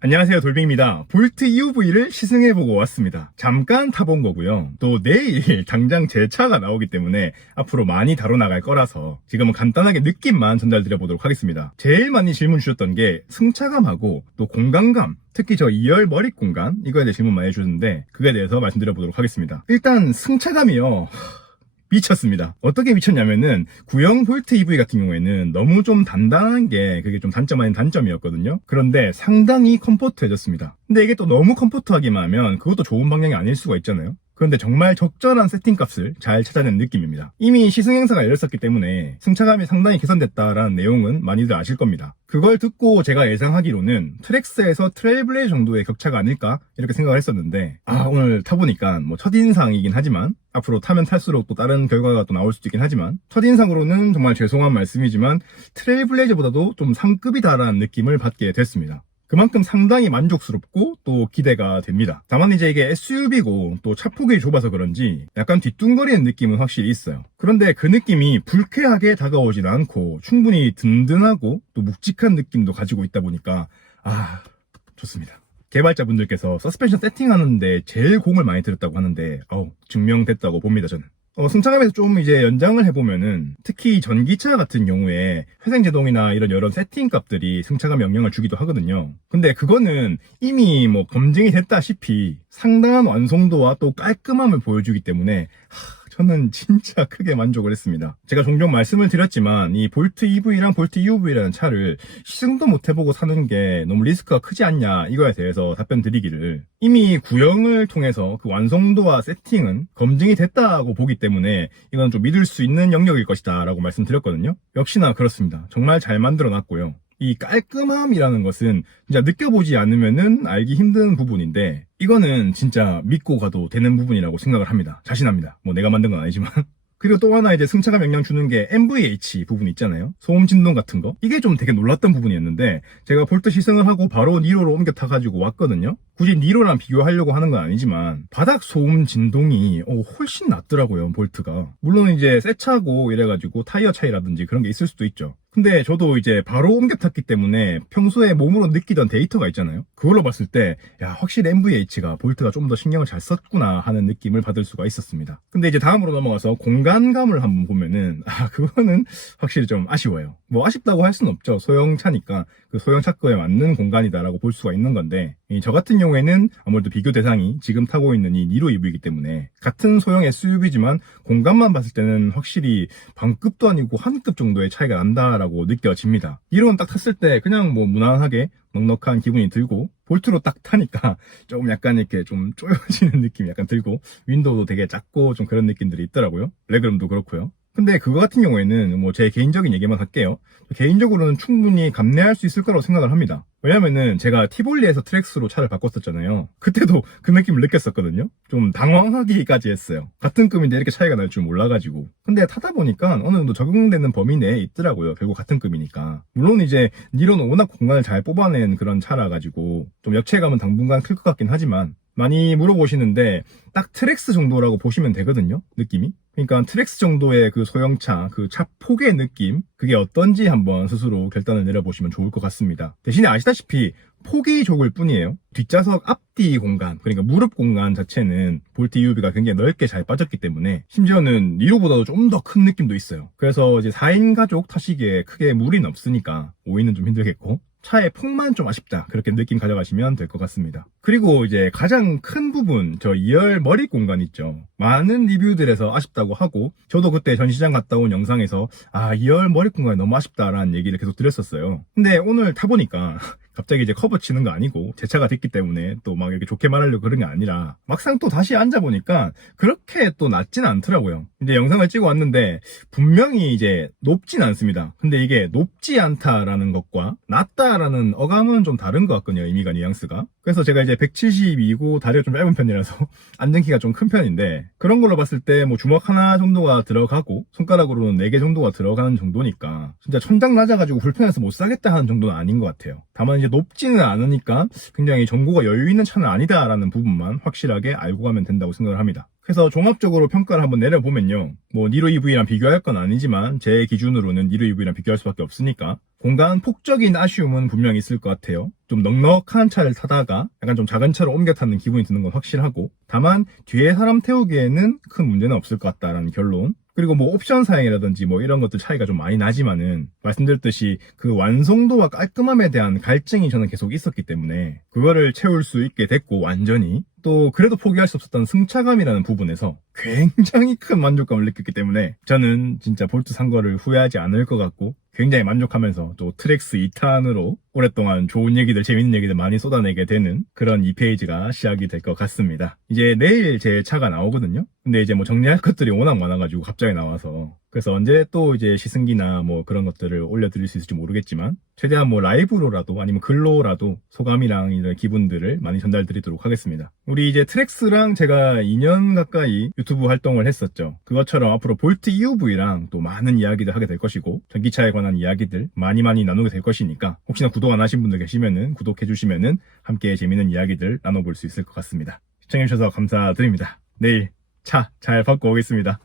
안녕하세요, 돌빙입니다. 볼트 EUV를 시승해보고 왔습니다. 잠깐 타본 거고요. 또 내일 당장 제 차가 나오기 때문에 앞으로 많이 다뤄나갈 거라서 지금은 간단하게 느낌만 전달드려보도록 하겠습니다. 제일 많이 질문 주셨던 게 승차감하고 또 공간감, 특히 저 2열 머리 공간, 이거에 대해 질문 많이 주셨는데 그거에 대해서 말씀드려보도록 하겠습니다. 일단 승차감이요, 미쳤습니다. 어떻게 미쳤냐면은 구형 볼트 EV 같은 경우에는 너무 좀 단단한 게 그게 좀 단점 아닌 단점이었거든요. 그런데 상당히 컴포트해졌습니다. 근데 이게 또 너무 컴포트하기만 하면 그것도 좋은 방향이 아닐 수가 있잖아요. 그런데 정말 적절한 세팅값을 잘 찾아낸 느낌입니다. 이미 시승 행사가 열렸었기 때문에 승차감이 상당히 개선됐다라는 내용은 많이들 아실 겁니다. 그걸 듣고 제가 예상하기로는 트랙스에서 트레일블레이저 정도의 격차가 아닐까 이렇게 생각을 했었는데 오늘 타보니까 뭐 첫인상이긴 하지만 앞으로 타면 탈수록 또 다른 결과가 또 나올 수도 있긴 하지만 첫인상으로는 정말 죄송한 말씀이지만 트레일블레이저보다도 좀 상급이다라는 느낌을 받게 됐습니다. 그만큼 상당히 만족스럽고 또 기대가 됩니다. 다만 이제 이게 SUV고 또 차폭이 좁아서 그런지 약간 뒤뚱거리는 느낌은 확실히 있어요. 그런데 그 느낌이 불쾌하게 다가오진 않고 충분히 든든하고 또 묵직한 느낌도 가지고 있다 보니까 좋습니다. 개발자분들께서 서스펜션 세팅하는데 제일 공을 많이 들였다고 하는데 증명됐다고 봅니다, 저는. 승차감에서 좀 이제 연장을 해보면은 특히 전기차 같은 경우에 회생제동이나 이런 여러 세팅 값들이 승차감에 영향을 주기도 하거든요. 근데 그거는 이미 뭐 검증이 됐다시피 상당한 완성도와 또 깔끔함을 보여주기 때문에 저는 진짜 크게 만족을 했습니다. 제가 종종 말씀을 드렸지만 이 볼트 EV랑 볼트 EUV라는 차를 시승도 못 해보고 사는 게 너무 리스크가 크지 않냐 이거에 대해서 답변 드리기를 이미 구형을 통해서 그 완성도와 세팅은 검증이 됐다고 보기 때문에 이건 좀 믿을 수 있는 영역일 것이다 라고 말씀드렸거든요. 역시나 그렇습니다. 정말 잘 만들어 놨고요. 이 깔끔함이라는 것은 진짜 느껴보지 않으면은 알기 힘든 부분인데 이거는 진짜 믿고 가도 되는 부분이라고 생각을 합니다. 자신합니다. 뭐 내가 만든 건 아니지만. 그리고 또 하나 이제 승차감 영향 주는 게 MVH 부분 있잖아요. 소음 진동 같은 거. 이게 좀 되게 놀랐던 부분이었는데 제가 볼트 시승을 하고 바로 니로로 옮겨 타가지고 왔거든요. 굳이 니로랑 비교하려고 하는 건 아니지만 바닥 소음 진동이 훨씬 낫더라고요, 볼트가. 물론 이제 새 차고 이래가지고 타이어 차이라든지 그런 게 있을 수도 있죠. 근데 저도 이제 바로 옮겨 탔기 때문에 평소에 몸으로 느끼던 데이터가 있잖아요. 그걸로 봤을 때 확실히 MVH가 볼트가 좀 더 신경을 잘 썼구나 하는 느낌을 받을 수가 있었습니다. 근데 이제 다음으로 넘어가서 공간감을 한번 보면은 그거는 확실히 좀 아쉬워요. 뭐 아쉽다고 할 수는 없죠. 소형차니까 그 소형차 거에 맞는 공간이다라고 볼 수가 있는 건데 저 같은 경우에는 아무래도 비교 대상이 지금 타고 있는 이 니로 EV이기 때문에 같은 소형 SUV지만 공간만 봤을 때는 확실히 반급도 아니고 한 급 정도의 차이가 난다라고 느껴집니다. 니로는 딱 탔을 때 그냥 뭐 무난하게 넉넉한 기분이 들고 볼트로 딱 타니까 좀 약간 이렇게 좀 쪼여지는 느낌이 약간 들고 윈도우도 되게 작고 좀 그런 느낌들이 있더라고요. 레그룸도 그렇고요. 근데 그거 같은 경우에는 뭐 제 개인적인 얘기만 할게요. 개인적으로는 충분히 감내할 수 있을 거라고 생각을 합니다. 왜냐면은 제가 티볼리에서 트랙스로 차를 바꿨었잖아요. 그때도 그 느낌을 느꼈었거든요. 좀 당황하기까지 했어요. 같은 급인데 이렇게 차이가 날 줄 몰라가지고. 근데 타다 보니까 어느 정도 적응되는 범위 내에 있더라고요. 결국 같은 급이니까. 물론 이제 니로는 워낙 공간을 잘 뽑아낸 그런 차라 가지고 좀 역체감은 당분간 클 것 같긴 하지만 많이 물어보시는데 딱 트랙스 정도라고 보시면 되거든요, 느낌이. 그러니까 트랙스 정도의 그 소형차, 그 차 폭의 느낌, 그게 어떤지 한번 스스로 결단을 내려보시면 좋을 것 같습니다. 대신에 아시다시피 폭이 좁을 뿐이에요. 뒷좌석 앞뒤 공간, 그러니까 무릎 공간 자체는 볼트 EUV가 굉장히 넓게 잘 빠졌기 때문에 심지어는 니로보다도 좀 더 큰 느낌도 있어요. 그래서 이제 4인 가족 타시기에 크게 무리는 없으니까 5인은 좀 힘들겠고 차의 폭만 좀 아쉽다, 그렇게 느낌 가져가시면 될 것 같습니다. 그리고 이제 가장 큰 부분, 저 2열 머리 공간 있죠. 많은 리뷰들에서 아쉽다고 하고 저도 그때 전시장 갔다 온 영상에서 2열 머리 공간이 너무 아쉽다라는 얘기를 계속 드렸었어요. 근데 오늘 타보니까 갑자기 이제 커브 치는 거 아니고 제 차가 됐기 때문에 또 막 이렇게 좋게 말하려고 그런 게 아니라 막상 또 다시 앉아보니까 그렇게 또 낮진 않더라고요. 이제 영상을 찍어 왔는데 분명히 이제 높진 않습니다. 근데 이게 높지 않다라는 것과 낮다라는 어감은 좀 다른 것 같거든요, 의미가, 뉘앙스가. 그래서 제가 이제 172고 다리가 좀 짧은 편이라서 앉은키가 좀 큰 편인데 그런 걸로 봤을 때 뭐 주먹 하나 정도가 들어가고 손가락으로는 4개 정도가 들어가는 정도니까 진짜 천장 낮아가지고 불편해서 못 사겠다 하는 정도는 아닌 것 같아요. 다만 이제 높지는 않으니까 굉장히 정보가 여유 있는 차는 아니다라는 부분만 확실하게 알고 가면 된다고 생각을 합니다. 그래서 종합적으로 평가를 한번 내려보면요, 뭐 니로 EV랑 비교할 건 아니지만 제 기준으로는 니로 EV랑 비교할 수밖에 없으니까 공간 폭적인 아쉬움은 분명히 있을 것 같아요. 좀 넉넉한 차를 타다가 약간 좀 작은 차로 옮겨 타는 기분이 드는 건 확실하고, 다만 뒤에 사람 태우기에는 큰 문제는 없을 것 같다라는 결론. 그리고 뭐 옵션 사양이라든지 뭐 이런 것들 차이가 좀 많이 나지만은, 말씀드렸듯이 그 완성도와 깔끔함에 대한 갈증이 저는 계속 있었기 때문에 그거를 채울 수 있게 됐고, 완전히 또 그래도 포기할 수 없었던 승차감이라는 부분에서 굉장히 큰 만족감을 느꼈기 때문에 저는 진짜 볼트 산 거를 후회하지 않을 것 같고, 굉장히 만족하면서 또 트랙스 2탄으로 오랫동안 좋은 얘기들, 재밌는 얘기들 많이 쏟아내게 되는 그런 2페이지가 시작이 될 것 같습니다. 이제 내일 제 차가 나오거든요. 근데 이제 뭐 정리할 것들이 워낙 많아가지고 갑자기 나와서, 그래서 언제 또 이제 시승기나 뭐 그런 것들을 올려드릴 수 있을지 모르겠지만, 최대한 뭐 라이브로라도 아니면 글로라도 소감이랑 이런 기분들을 많이 전달드리도록 하겠습니다. 우리 이제 트랙스랑 제가 2년 가까이 유튜브 활동을 했었죠. 그것처럼 앞으로 볼트 EUV랑 또 많은 이야기를 하게 될 것이고, 전기차에 관한 이야기들 많이 나누게 될 것이니까, 혹시나 구독 안 하신 분들 계시면은 구독해주시면은 함께 재밌는 이야기들 나눠볼 수 있을 것 같습니다. 시청해주셔서 감사드립니다. 내일 차 잘 받고 오겠습니다.